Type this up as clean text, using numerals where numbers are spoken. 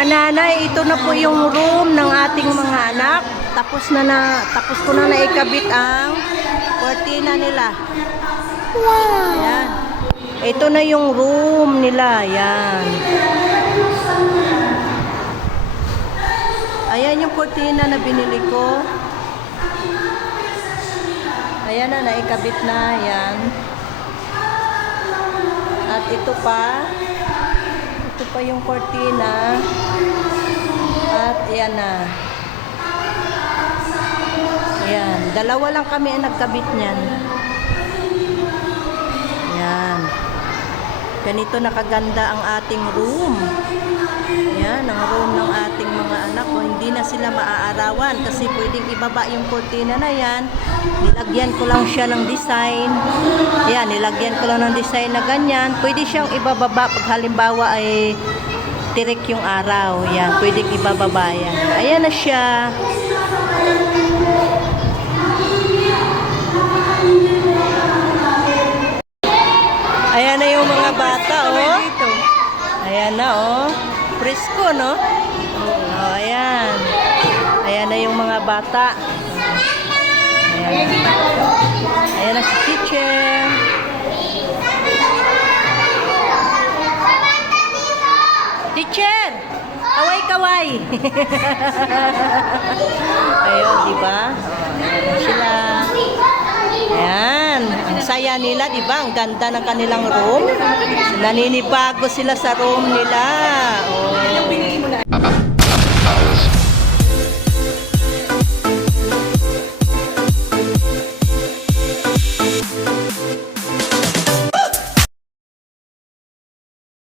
Mga nanay, ito na po yung room ng ating mga anak. Tapos ko na naikabit ang cortina nila. Wow. Ayan. Ito na yung room nila. Ayan. Ayan yung cortina na binili ko. Ayan na, naikabit na. Ayan. At ito pa. Ito pa yung cortina. At ayan na. Ayan. Dalawa lang kami ang nagkabit niyan. Ayan. Ganito nakaganda ang ating room. Ayan, ang room ng ating mga anak. O, hindi na sila maaarawan kasi pwedeng ibaba yung cortina na yan. Nilagyan ko lang siya ng design. Ayan, nilagyan ko lang ng design na ganyan. Pwede siyang ibababa pag halimbawa ay tirik yung araw. Ayan, pwedeng ibababa yan. Ayan na siya. Ayan na yung mga bata, oh. Ayan na, oh. Presko, no? Oh, ayan. Ayan na yung mga bata. Ayan. Ayan na si teacher. Teacher! Kaway-kaway! Ayun, diba? Ayan sila. Ayan. Ang saya nila, diba? Ang ganda ng kanilang room. Naninibago sila sa room nila. Oh.